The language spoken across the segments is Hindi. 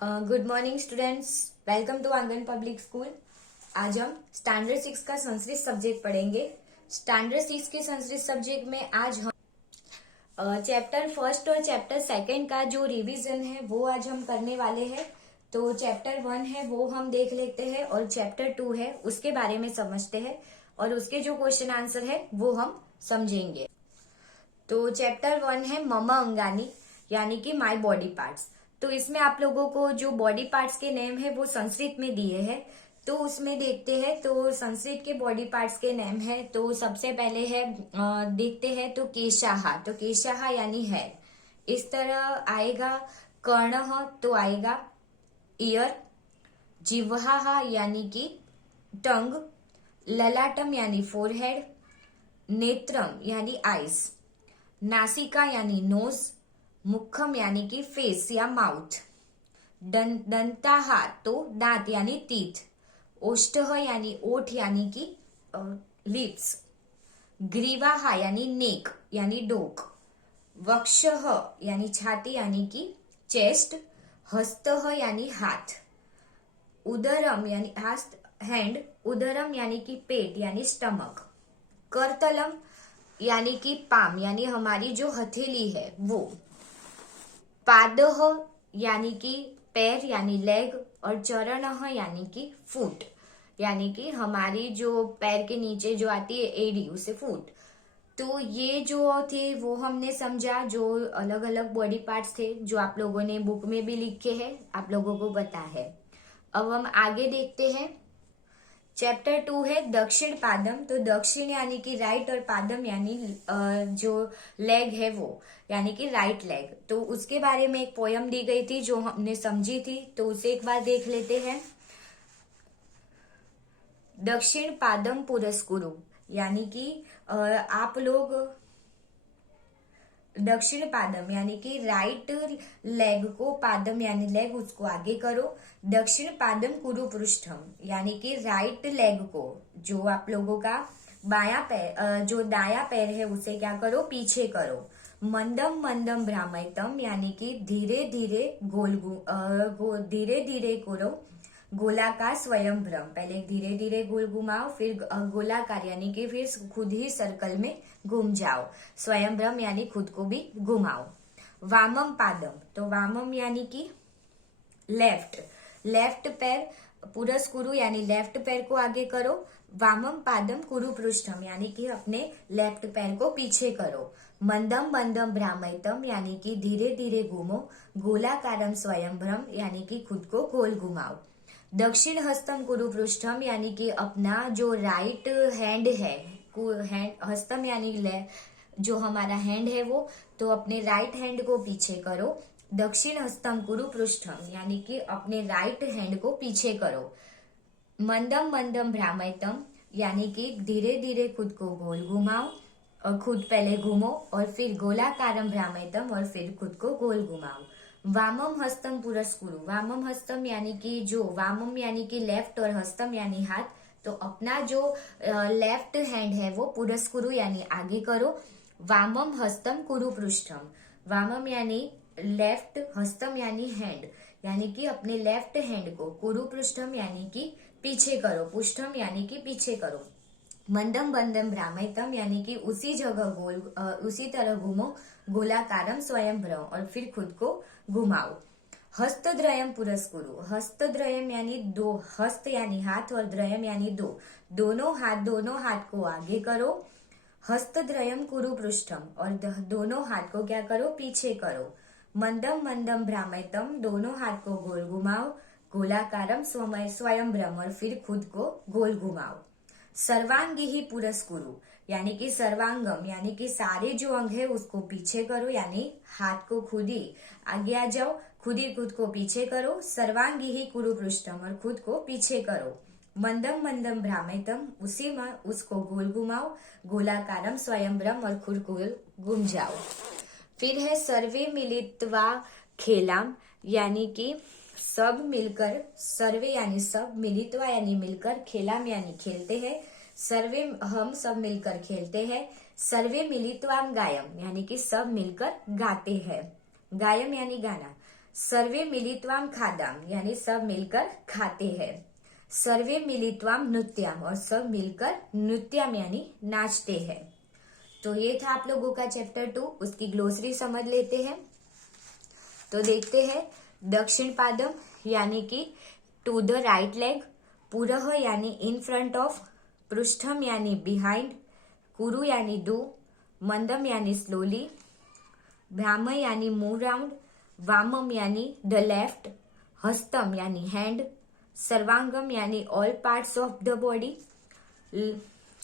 Good morning students, welcome to Aangan public school. आज हम स्टैंडर्ड 6 का संस्कृत सब्जेक्ट पढ़ेंगे। स्टैंडर्ड 6 के संस्कृत सब्जेक्ट में आज हम चैप्टर फर्स्ट और चैप्टर सेकंड का जो रिवीजन है वो आज हम करने वाले हैं। तो चैप्टर 1 है वो हम देख लेते हैं और चैप्टर 2 है उसके बारे में समझते हैं और उसके जो क्वेश्चन आंसर है वो हम समझेंगे। तो चैप्टर 1 है मम अंगानी यानी कि माय बॉडी पार्ट्स। तो इसमें आप लोगों को जो बॉडी पार्ट्स के नेम है वो संस्कृत में दिए हैं, तो उसमें देखते हैं। तो संस्कृत के बॉडी पार्ट्स के नेम है, तो सबसे पहले है देखते हैं तो केशाहा। तो केशाहा यानी है, इस तरह आएगा। कर्ण तो आएगा ईयर, जिह्वा यानी कि टंग, ललाटम यानी फोरहेड, नेत्रम यानी आईज, नासिका यानी नोज, मुखम यानी कि फेस या माउथ, दंताहा तो दांत यानी टीथ, ओष्ठः यानी ओठ यानी कि लिप्स, ग्रीवाहा यानी नेक यानी डोक, वक्षः यानी छाती यानी कि चेस्ट, हस्तः यानी हाथ, उदरम यानी हाथ हैंड, उदरम यानी कि पेट यानी स्टमक, करतलम यानी कि पाम यानी हमारी जो हथेली है वो, पादह यानी कि पैर यानी लेग, और चरणः यानी कि फुट यानी कि हमारी जो पैर के नीचे जो आती है एड़ी उसे फुट। तो ये जो थे वो हमने समझा, जो अलग अलग बॉडी पार्ट्स थे जो आप लोगों ने बुक में भी लिखे हैं, आप लोगों को पता है। अब हम आगे देखते हैं। चैप्टर 2 है दक्षिण पादम। तो दक्षिण यानी कि राइट और पादम यानी जो लेग है वो यानी कि राइट लेग। तो उसके बारे में एक पोयम दी गई थी जो हमने समझी थी, तो उसे एक बार देख लेते हैं। दक्षिण पादम पुरस्कुरु यानी कि आप लोग दक्षिण पादम यानी कि राइट लेग को, पादम यानी लेग उसको आगे करो। दक्षिण पादम कुरु पृष्ठम यानी कि राइट लेग को, जो आप लोगों का बायां पैर, जो दाया पैर है उसे क्या करो, पीछे करो। मंदम मंदम भ्रामयतम यानी कि धीरे धीरे धीरे धीरे करो गोलाकार स्वयं भ्रम। पहले धीरे धीरे गोल घुमाओ, फिर गोलाकार यानी कि फिर खुद ही सर्कल में घूम जाओ। स्वयं भ्रम यानी खुद को भी घुमाओ। वामम पादम, तो वामम यानी कि लेफ्ट पैर, पुरस्कुरु यानी लेफ्ट पैर को आगे करो। वामम पादम कुरु पृष्ठम यानी कि अपने लेफ्ट पैर को पीछे करो। मंदम मंदम भ्रामयतम यानी कि धीरे धीरे घूमो। गोलाकारम स्वयं भ्रम यानी कि खुद को गोल घुमाओ। दक्षिण हस्तम कुरु पृष्ठम यानी कि अपना जो राइट हैंड है, हस्तम यानी जो हमारा हैंड है वो, तो अपने राइट हैंड को पीछे करो। दक्षिण हस्तम कुरु पृष्ठम यानी कि अपने राइट हैंड को पीछे करो। मंदम मंदम भ्रामयतम यानी कि धीरे धीरे खुद को गोल घुमाओ, और खुद पहले घूमो और फिर गोलाकारम भ्रामयतम और फिर खुद को गोल घुमाओ। वामम हस्तम पुरस्कुरु, वामम हस्तम यानी कि जो वामम यानी कि लेफ्ट और हस्तम यानी हाथ, तो अपना जो लेफ्ट हैंड है वो पुरस्कुरु यानी आगे करो। वामम हस्तम कुरु पृष्ठम, वामम यानी लेफ्ट, हस्तम यानी हैंड यानी कि अपने लेफ्ट हैंड को, कुरु पृष्ठम यानी कि पीछे करो, पुष्ठम यानी कि पीछे करो। मंदम बंदम भ्रामयतम यानी कि उसी जगह उसी तरह घूमो। गोलाकारम स्वयं भ्रम और फिर खुद को घुमाओ। हस्तद्रयम पुरस्कुरु, हस्तद्रयम यानी दो, हस्त यानी हाथ और द्रयम यानी दो, दोनों हाथ को आगे करो। हस्तद्रयम कुरु पृष्ठम, और दोनों हाथ को क्या करो, पीछे करो। मंदम मंदम भ्रामयतम, दोनों हाथ को गोल घुमाओ। गोलाकारम स्वयं भ्रम और फिर खुद को गोल घुमाओ। सर्वांगी ही पुरस्कुरु यानी कि सर्वांगम यानी कि सारे जो अंग है उसको पीछे करो, यानी हाथ को खुद ही आगे आ जाओ, खुद ही खुद को पीछे करो। सर्वांगी ही कुरु पृष्ठम, और खुद को पीछे करो। मंदम मंदम भ्रामयतम, उसी में उसको गोल घुमाओ। गोलाकारम स्वयं भ्रम और खुद गोल घूम जाओ। फिर है सर्वे मिलित्वा खेलाम यानी कि सब मिलकर, सर्वे यानी सब, मिलित्वा यानी मिलकर, खेलाम यानी खेलते हैं। सर्वे हम सब मिलकर खेलते हैं। सर्वे मिलित्वाम गायम यानी कि सब मिलकर गाते हैं। गायम यानी गाना। सर्वे मिलित्वाम खादाम यानी सब मिलकर खाते हैं। सर्वे मिलित्वाम नृत्याम और सब मिलकर नृत्याम यानी नाचते हैं। तो ये था आप लोगों का चैप्टर 2। उसकी ग्लोसरी समझ लेते हैं। तो देखते हैं, दक्षिण पादम यानी कि टू द राइट लेग, पुरह यानी इन फ्रंट ऑफ, पृष्ठम यानी बिहाइंड, कुरु यानी डू, मंदम यानी स्लोली, भ्राम यानी मूव राउंड, वामम यानी द लेफ्ट, हस्तम यानी हैंड, सर्वांगम यानी all parts of the body,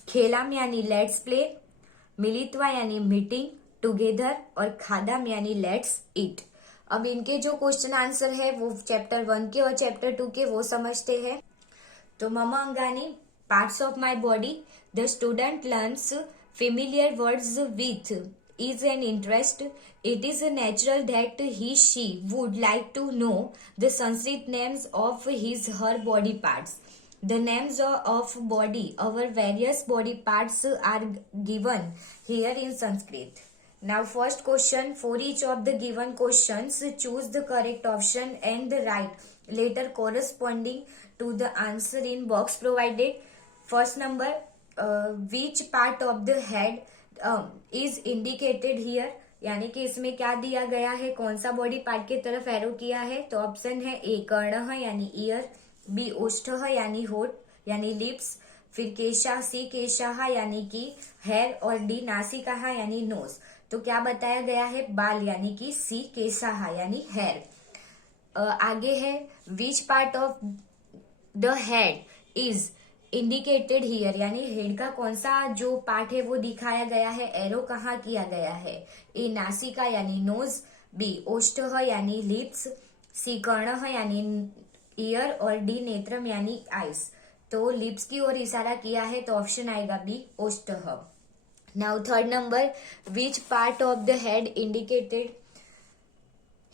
खेलाम यानी लेट्स प्ले, मिलित्वा यानी मीटिंग टुगेदर, और खादाम यानी लेट्स ईट। अब इनके जो क्वेश्चन आंसर है वो चैप्टर 1 के और चैप्टर 2 के वो समझते हैं। तो मम अंगानी, parts of my body, the student learns familiar words with ease and interest. It is natural that she would like to know the Sanskrit names of his her body parts. The names of body, our various body parts are given here in Sanskrit. Now first question, for each of the given questions choose the correct option and the right letter corresponding to the answer in box provided. First number, which part of the head is indicated here, यानी कि इसमें क्या दिया गया है, कौन सा बॉडी पार्ट की तरफ एरो किया है। तो ऑप्शन है ए कर्ण यानी ईयर, बी ओष्ठ यानी होठ यानी लिप्स, फिर केशा, सी केशा यानी कि हेयर, और डी नासिका यानी नोज। तो क्या बताया गया है, बाल यानी कि सी केशा यानी हेयर। आगे है, विच part of the head is indicated here, यानी हेड का कौन सा जो पार्ट है वो दिखाया गया है, एरो कहाँ किया गया है। ए नासिका यानी नोज, बी ओष्ठ यानी लिप्स, सी कर्ण यानी ईयर, और डी नेत्रम यानी आईज। तो लिप्स की ओर इशारा किया है, तो ऑप्शन आएगा बी ओष्ठ। Now third number, which part of the head indicated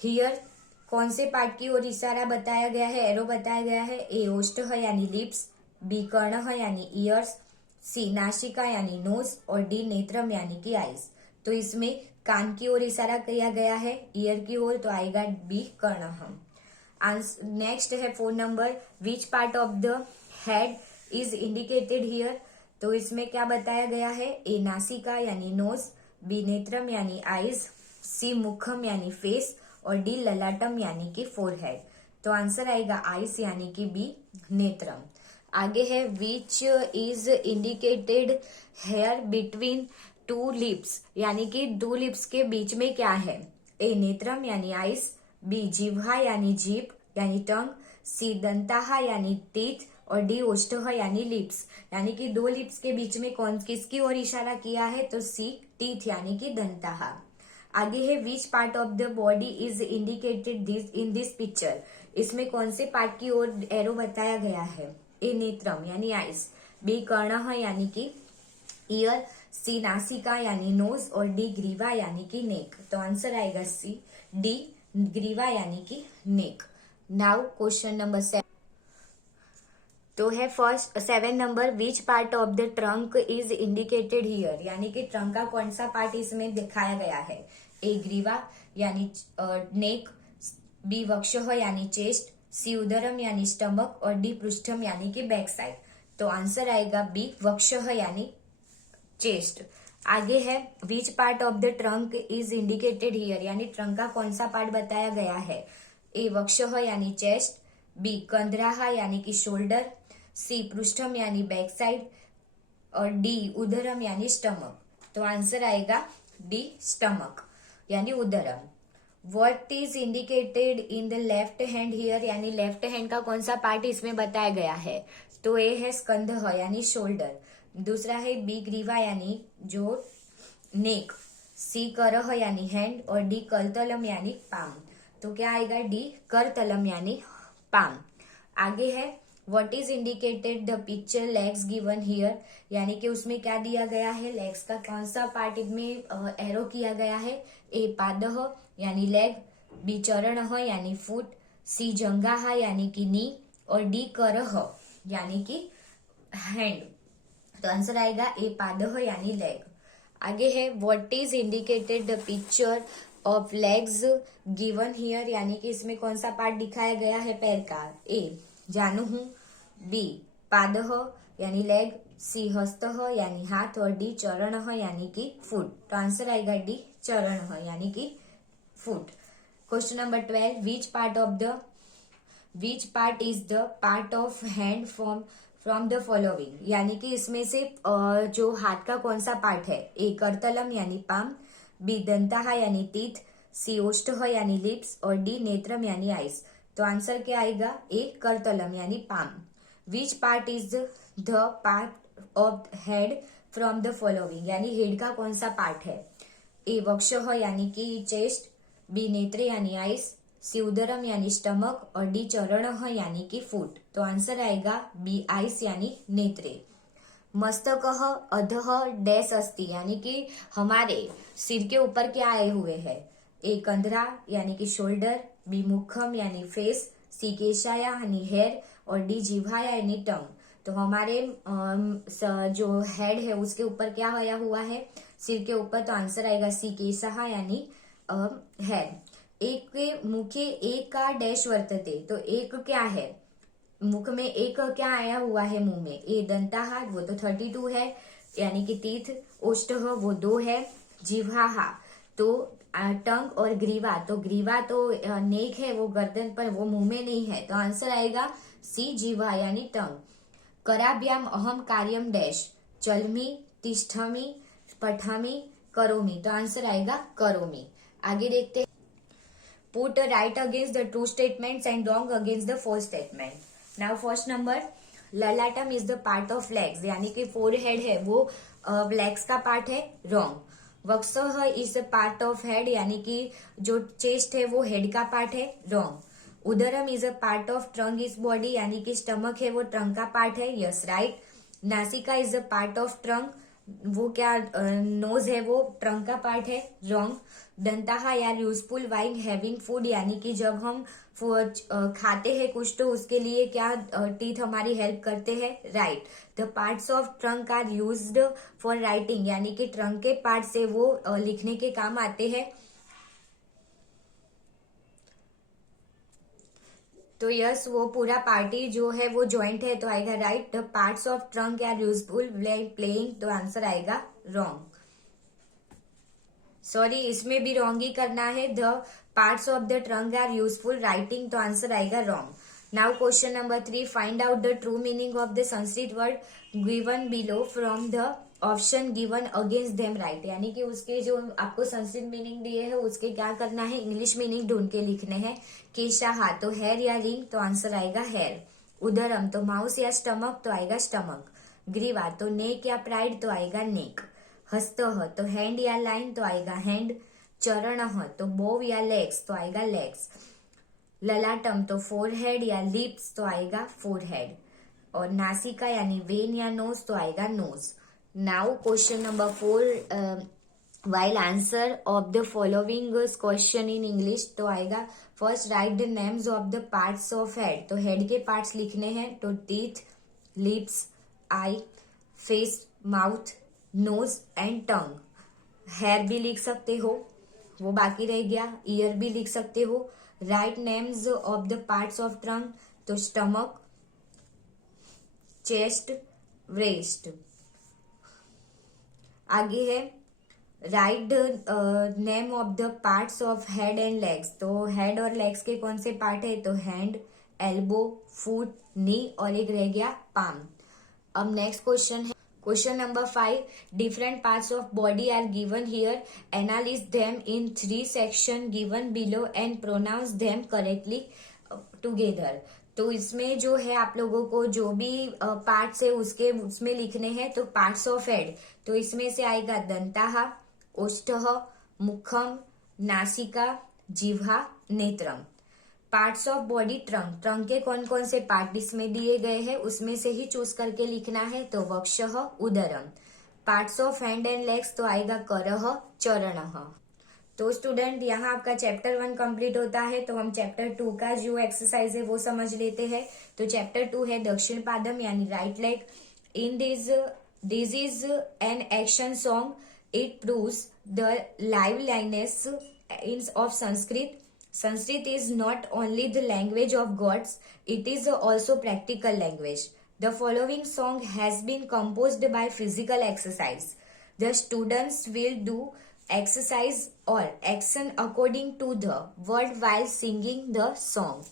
here, कौन से पार्ट की ओर इशारा बताया गया है, एरो बताया गया है। ए ओष्ठ यानी लिप्स, बी कर्ण यानी ईयर्स, सी नासिका यानी नोज, और डी नेत्रम यानी कि आईज। तो इसमें कान की ओर इशारा किया गया है, ईयर की ओर, तो आएगा बी कर्णहम। नेक्स्ट है 4 number, which part of the head is indicated here. तो इसमें क्या बताया गया है, ए नासिका यानी नोज, बी नेत्रम यानी आईज, सी मुखम यानी फेस, और डी ललाटम यानी कि फोरहेड। तो आंसर आएगा आईज यानी कि बी नेत्रम। आगे है, which is indicated here between two lips, यानी कि दो लिप्स के बीच में क्या है। ए नेत्रम यानी आइस, बी जिह्वा यानी जीभ यानी टंग, सी दंताहा यानी टीथ, और डी ओष्ठ यानी लिप्स। यानी कि दो लिप्स के बीच में कौन किसकी ओर इशारा किया है, तो सी टीथ यानी कि दंताहा। आगे है, विच part of the body is indicated in this picture. इसमें कौन से पार्ट की ओर एरो बताया गया है। ए नेत्रम यानी आइस, बी कर्ण यानी कि ईयर, सी नासिका यानी नोज, और डी ग्रीवा यानी कि नेक। तो आंसर आएगा सी डी ग्रीवा यानी कि नेक। नाउ क्वेश्चन नंबर 7 तो है first 7 number, which part of the trunk is indicated here, यानी कि ट्रंक का कौन सा पार्ट इसमें दिखाया गया है। ए ग्रीवा यानी नेक, बी वक्ष यानी चेस्ट, सी उदरम यानी स्टमक, और डी पृष्ठम यानी कि बैक साइड। तो आंसर आएगा बी वक्ष यानी चेस्ट। आगे है, विच part of the trunk is indicated here, यानी ट्रंक का कौन सा पार्ट बताया गया है। ए वक्ष यानी चेस्ट, बी कंधराहा यानी कि शोल्डर, सी पृष्ठम यानी बैक साइड, और डी उदरम यानी स्टमक। तो आंसर आएगा डी स्टमक यानी उदरम। What is indicated in the left hand here, यानी लेफ्ट हैंड का कौन सा पार्ट इसमें बताया गया है। तो ए है स्कंध यानी शोल्डर, दूसरा है बी ग्रीवा यानी जो नेक, सी करह यानी हैंड, और डी करतलम यानी पाम। तो क्या आएगा, डी करतलम यानी पाम। आगे है, what is indicated the picture legs given here, यानी कि उसमें क्या दिया गया है, लेग्स का कौन सा पार्ट में एरो किया गया है। ए पादह यानी लेग, बी चरण यानी फुट, सी जंगाहा यानी कि नी, और डी करह यानी कि हैंड। तो आंसर आएगा ए पादह यानी लेग। आगे है, what is indicated the picture of legs given here, यानी कि इसमें कौन सा पार्ट दिखाया गया है पैर का? ए जानुः, बी पादः यानी लेग, सी हस्तः यानी हाथ, और डी चरणः यानी कि फुट। तो आंसर आएगा डी चरणः यानी कि foot. Question number 12, which part is the part of hand from the following, यानी कि इसमें से जो हाथ का कौन सा पार्ट है? ए करतलम यानी पाम, बी दंताः यानी टीथ, सी ओष्ठः यानी लिप्स, और डी नेत्रम यानी आईज। तो आंसर क्या आएगा? ए करतलम यानी palm. Which part is the part of head from the following, यानी हेड का कौन सा पार्ट है? ए वक्षः यानी कि चेस्ट, बी नेत्रे यानी आईज, सी उदरम यानी स्टमक, और डी चरणः यानी कि फुट। तो आंसर आएगा बी आईज यानी नेत्रे। मस्तकः अधः डैश अस्ति, यानी कि हमारे सिर के ऊपर क्या आए हुए हैं? ए कंधरा यानी कि शोल्डर, बी मुखम यानी फेस, सी केशाया यानी हेयर, और डी जिह्वा यानी टंग। तो हमारे जो हेड है उसके ऊपर क्या आया हुआ है? सिर के ऊपर। तो आंसर आएगा सी केशः यानी हेयर। एक के मुखे एक का डैश वर्तते, तो एक क्या है? मुख में एक क्या आया हुआ है मुंह में? ए दंताः, वो तो 32 है यानी कि टीथ, ओष्ठः वो 2 है, जिह्वा तो टंग, और ग्रीवा, तो ग्रीवा तो नेक है वो गर्दन पर, वो मुंह में नहीं है। तो आंसर आएगा सी जिह्वा यानी टंग। कराभ्याम अहम कार्यम डैश, चलमी, तिष्ठमि, पठामि, करोमि। तो आंसर आएगा करोमि। आगे देखते हैं। Put a right against the true statements and wrong against the false statement. Now first number, lalatum is the part of legs, यानी कि forehead है वो legs का part है, wrong. वक्षः is a part of head, यानी कि जो chest है वो head का part है, wrong. उदरम is a part of trunk is body, यानी कि stomach है वो trunk का part है, yes right. नासिका is a part of trunk, वो क्या नोज है वो ट्रंक का पार्ट है, रॉन्ग. दंताः यार यूजफुल वाइल हैविंग फूड, यानी कि जब हम खाते हैं कुछ तो उसके लिए क्या टीथ हमारी हेल्प करते हैं, right. The parts of trunk are used for writing, यानी कि ट्रंक के पार्ट से वो लिखने के काम आते हैं. तो यस वो पूरा पार्टी जो है वो ज्वाइंट है, तो आएगा right. The parts of trunk are useful playing, तो आंसर आएगा रॉन्ग. सॉरी इसमें भी रॉन्ग ही करना है. The parts of the trunk are useful writing, तो आंसर आएगा wrong. Now question number 3, find out the true meaning of the Sanskrit word given below from the option given against them right, यानी कि उसके जो आपको संस्कृत मीनिंग दिए है उसके क्या करना है, इंग्लिश मीनिंग ढूंढ के लिखने हैं. केशाहा तो हेयर या रिंग, तो आंसर आएगा हेयर. उदरम तो माउस या स्टमक, तो आएगा स्टमक. ग्रीवा तो नेक या प्राइड, तो आएगा नेक. हस्तः तो हैंड या लाइन, तो आएगा हैंड. चरणः तो बो या लेग्स, तो आएगा लेग्स. ललाटम तो फोरहेड या लिप्स, तो आएगा फोरहेड. और नासिका यानी वेन या नोज, तो आएगा nose. Now question number 4, while answer of the following question in English, तो आएगा first write the names of the parts of head, तो हेड के पार्ट्स लिखने हैं. तो teeth, lips, eye, face, mouth, nose and tongue. Hair भी लिख सकते हो, वो बाकी रह गया. ईयर भी लिख सकते हो. Right names of the parts of trunk, तो स्टमक, चेस्ट, ब्रेस्ट. आगे है write name of the parts of head and legs, तो हेड और लेग्स के कौन से पार्ट है, तो हैंड, एल्बो, फुट, नी, और एक रह गया पाम. अब नेक्स्ट क्वेश्चन है question number 5, different parts of body are given here, analyse them in 3 section given below and pronounce them correctly together. तो इसमें जो है आप लोगों को जो भी पार्ट्स है उसमें लिखने हैं. तो पार्ट्स ऑफ हेड, तो इसमें से आएगा दंताः, ओष्ठः, मुखम, नासिका, जिह्वा, नेत्रम. Parts of body trunk, trunk के कौन कौन से पार्ट इसमें दिए गए हैं उसमें से ही चूज करके लिखना है. तो वक्षः, उदरम. Parts of hand and legs, तो आएगा करः, चरणः. तो स्टूडेंट यहाँ आपका चैप्टर 1 कंप्लीट होता है. तो हम चैप्टर 2 का जो एक्सरसाइज है वो समझ लेते हैं. तो चैप्टर 2 है दक्षिण पादम यानी right leg. In this is an action song. It proves the liveliness of Sanskrit. Sanskrit is not only the language of gods, it is also practical language. The following song has been composed by physical exercise. The students will do exercise or action according to the word while singing the song.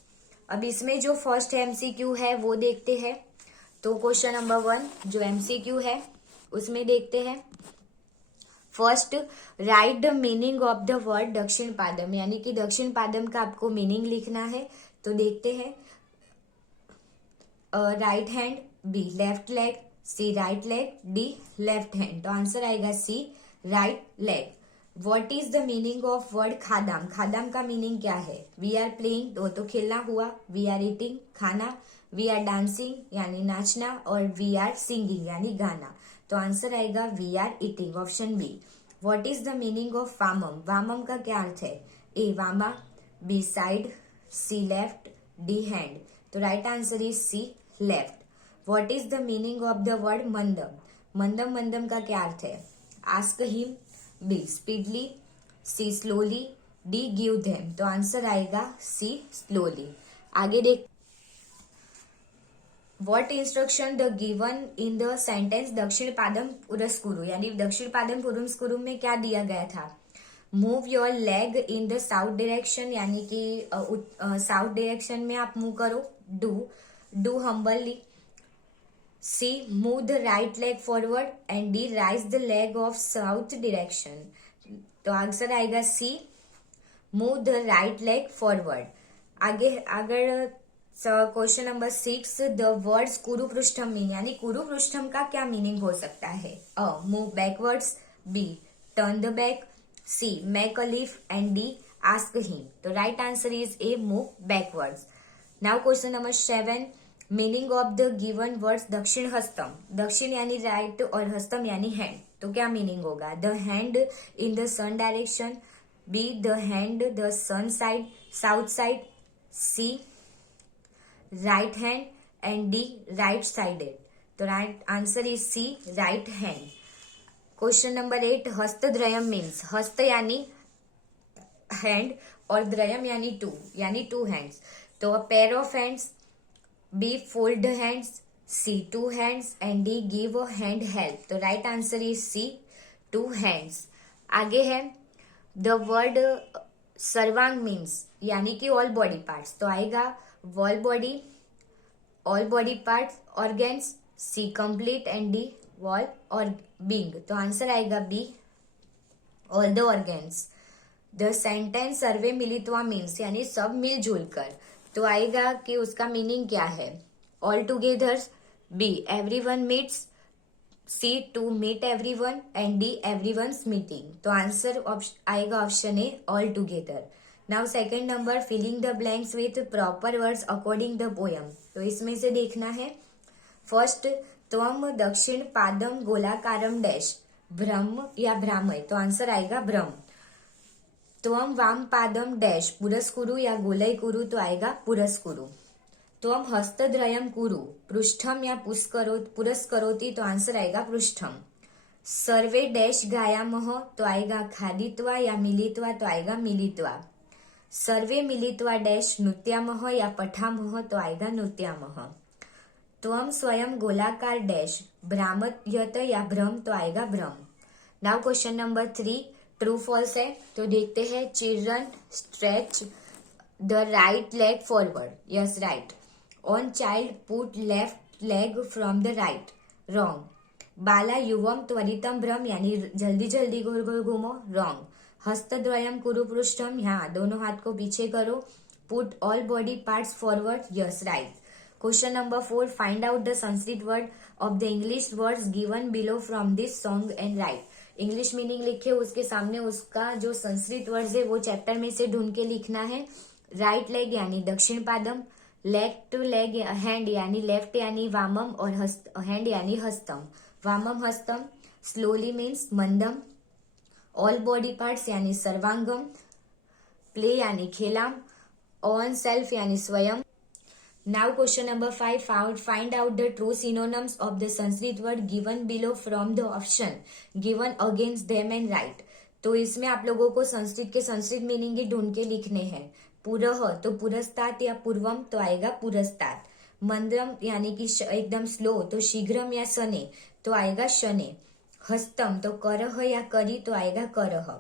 अब इसमें जो फर्स्ट MCQ है वो देखते हैं. तो क्वेश्चन नंबर 1 जो MCQ है उसमें देखते हैं. First, write the meaning of the word दक्षिण पादम, यानी कि दक्षिण पादम का आपको मीनिंग लिखना है. तो देखते हैं. Right hand, B left leg, C right leg, D left hand. तो आंसर आएगा C right leg. What is the meaning of word खादाम, खादाम का मीनिंग क्या है. वी आर प्लेइंग, तो खेलना हुआ. वी आर ईटिंग, खाना. वी आर डांसिंग यानी नाचना, और वी आर सिंगिंग यानी गाना. तो आंसर आएगा we are eating, option B. What is the meaning of वामम, वामम का क्या अर्थ है. ए वामा, B side, C left, D hand. तो right answer is C left. What is the meaning of the word मंदम, मंदम मंदम का क्या अर्थ है. Ask him, B speedily, C slowly, D give them. तो आंसर आएगा सी स्लोली. आगे देख. What instruction the given in the sentence दक्षिण पादम पुरस्कुरु, यानी दक्षिण पादम पुरस्कुरु में क्या दिया गया था. Move your leg in the south direction, यानी कि साउथ डायरेक्शन में आप मूव करो. Do humbly. C move the right leg forward, and D raise the leg of south direction. तो आंसर आएगा C move the right leg forward. आगे अगर क्वेश्चन नंबर 6, द वर्ड्स कुरु पृष्ठम मीन, यानी कुरु पृष्ठम का क्या मीनिंग हो सकता है. A move backwards, B turn the back, C make a leaf, and D ask him. तो right answer is A move backwards. Now question number 7, meaning of the given words दक्षिण हस्तम, दक्षिण यानी राइट और हस्तम यानी हैंड. तो क्या मीनिंग होगा. The hand in the sun direction, B the hand the sun side south side, C right hand, and D right sided. तो right answer is C right hand. Question number 8, हस्तद्वयम मीन्स, हस्त यानी हैंड और द्वयम यानी टू, यानी टू हैंड्स. तो A pair of hands, B fold hands, C two hands, and D give a hand help. तो right answer is C two hands. आगे है द वर्ड सर्वांग मीन्स, यानी कि ऑल बॉडी पार्ट्स. तो आएगा all body parts, organs, C complete, and D whole और बींग. तो आंसर आएगा B all the organs. The sentence सर्वे मिलित्वा मीन्स, यानी सब मिलजुल कर. तो आएगा कि उसका मीनिंग क्या है. All together, B everyone meets, C to meet everyone, and D everyone's meeting. तो आंसर आएगा option A all together. Now second number, filling the blanks with proper words according the poem. तो इसमें से देखना है. फर्स्ट, त्वम दक्षिण पादम गोलाकारम डैश ब्रह्म या ब्राह्मय. तो आंसर आएगा ब्रह्म. त्वम वाम पादम डैश पुरस्कुरु या गोलय कुरु. तो आएगा पुरस्कुरु. त्वम हस्तद्वयम कुरु पृष्ठम या पुरस्करोति. तो आंसर आएगा पृष्ठम. सर्वे डैश गायामह. तो आएगा खादित्वा या मिलित्वा. तो आएगा मिलित्वा. सर्वे मिलित्वा डैश नृत्यामह या पठामह. तो आएगा नृत्यामह. त्वम स्वयं गोलाकार डैश भ्रामयत या भ्रम. तो आएगा भ्रम. Now question number 3, true false है. तो देखते हैं. Children stretch the right leg forward. Yes right. On child put left leg from the right. Wrong. बाला युवम त्वरितम भ्रम, यानी जल्दी जल्दी गोल गोल घूमो. रॉन्ग. हस्तद्वयम कुरु पृष्ठम, यहाँ दोनों हाथ को पीछे करो. Put all body parts forward. Yes right. Question number 4, find out the Sanskrit word of the English words given below from this song and right. English meaning लिखे, उसके सामने उसका जो संस्कृत वर्ड्स है वो चैप्टर में से ढूंढ के लिखना है. राइट लेग यानी दक्षिण पादम, लेफ्ट लेग हैंड यानी लेफ्ट यानी वामम, और हैंड यानी हस्तम. वामम हस्तम. स्लोली मीन्स मंदम. ऑल बॉडी पार्ट्स यानी सर्वांगम. प्ले यानी खेलाम. ऑन सेल्फ यानी स्वयं. Now question number 5, find out the true synonyms of the Sanskrit word given below from the option given against them and write. तो इसमें आप लोगों को संस्कृत के संस्कृत मीनिंग ही ढूंढ के लिखने हैं। पुरह तो पुरस्तात या पूर्वम तो आएगा पुरस्तात। मंद्रम यानी कि एकदम स्लो तो शीघ्रम या शने तो आएगा शने। हस्तम तो करह या करी तो आएगा करह।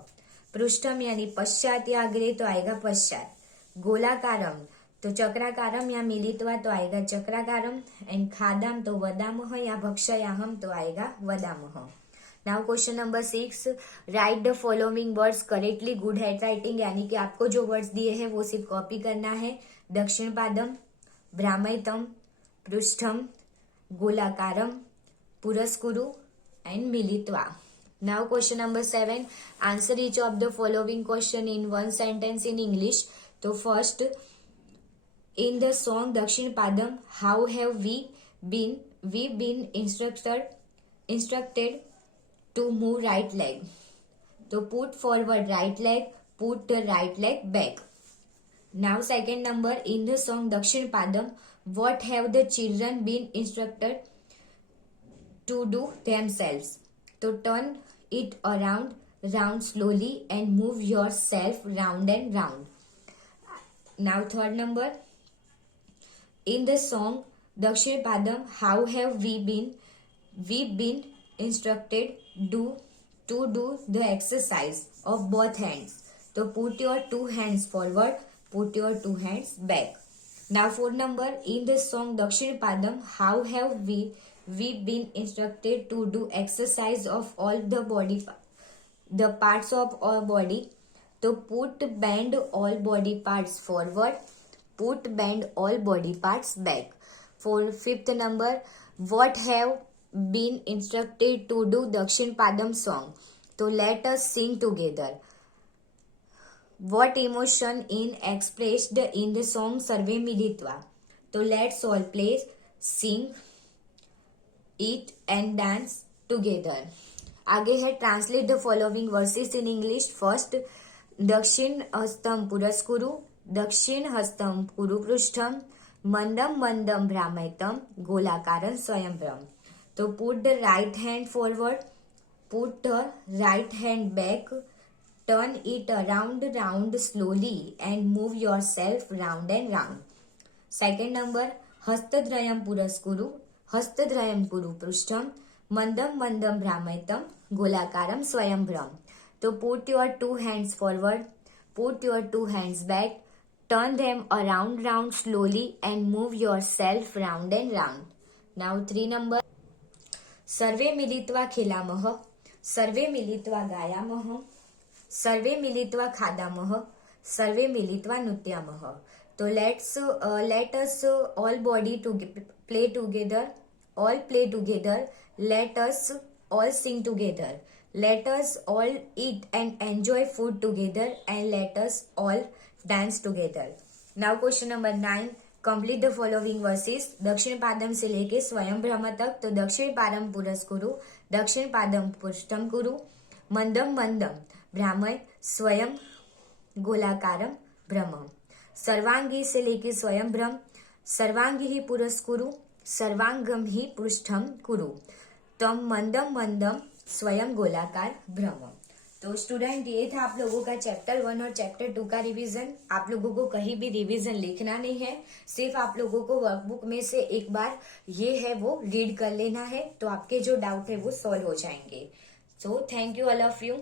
पृष्ठम यानी पश्चात या अग्रे तो आएगा पश्चात। गोलाकारम तो चक्राकारम या मिलित्वा तो आएगा चक्राकारम। एंड खादाम तो वदामह या भक्षयाहम तो आएगा वदामह। Now question number 6, write the following words correctly. Good handwriting यानी कि आपको जो वर्ड्स दिए हैं वो सिर्फ कॉपी करना है। दक्षिण पादम, भ्रामयतम, पृष्ठम, गोलाकारम, पुरस्कुरु एंड मिलित्वा। Now question number 7, answer each of the following question in one sentence in English. तो फर्स्ट, इन द सॉन्ग दक्षिण पादम how have we been instructed to move right leg. So put forward right leg, put the right leg back. Now second number, in the song Dakshin Padam, what have the children been instructed to do themselves? So turn it round slowly and move yourself round and round. Now third number, in the song Dakshin Padam, how have we been instructed to do the exercise of both hands. So put your two hands forward, put your two hands back. Now fourth number, in the song Dakshin Padam, how have we been instructed to do exercise of all the parts of our body. So bend all body parts forward, bend all body parts back. For fifth number, what have been instructed to do Dakshin Padam song. So let us sing together. What emotion in expressed in the song Sarve Militva. So let's all play, sing, eat and dance together. आगे है translate the following versus in English. First, दक्षिण हस्तम पुरस्कुरु, दक्षिण हस्तम कुरु पृष्ठम, मंदम मंदम भ्रामयतम, गोलाकारं स्वयंभ्रम। तो put the right hand forward, put the right hand back, turn it round slowly and move yourself round and round. Second number, हस्तद्वयं पुरस्कुरु, हस्तद्वयं कुरु पृष्ठम, मंदम मंदम भ्रामयतम, गोलाकारं स्वयंभ्रम। तो put your two hands forward, put your two hands back, turn them round slowly and move yourself round and round. Now 3 number, सर्वे मिलित्वा खेलामः, सर्वे मिलित्वा गायामः, सर्वे मिलित्वा खादामः, सर्वे मिलित्वा नृत्यामः। तो let us all body to play together, let us all sing together, let us all eat and enjoy food together and let us all dance together. Now question number 9, complete the following versus. दक्षिण पादम से लेके स्वयं भ्रम तक। तो दक्षिण पादम पुरस्कुरु, दक्षिण पादम पुष्टम कुरु, मंदम मंदम भ्रामय, स्वयं गोलाकारम भ्रमम। सर्वांगी से लेके स्वयं भ्रम, सर्वांगी ही पुरस्कुरु, सर्वांगम ही पृष्ठम कुरु, तम मंदम मंदम स्वयं गोलाकार भ्रमम। तो स्टूडेंट, ये था आप लोगों का चैप्टर 1 और चैप्टर 2 का रिवीजन। आप लोगों को कहीं भी रिवीजन लिखना नहीं है, सिर्फ आप लोगों को वर्कबुक में से एक बार ये है वो रीड कर लेना है, तो आपके जो डाउट है वो सॉल्व हो जाएंगे। So thank you all of you.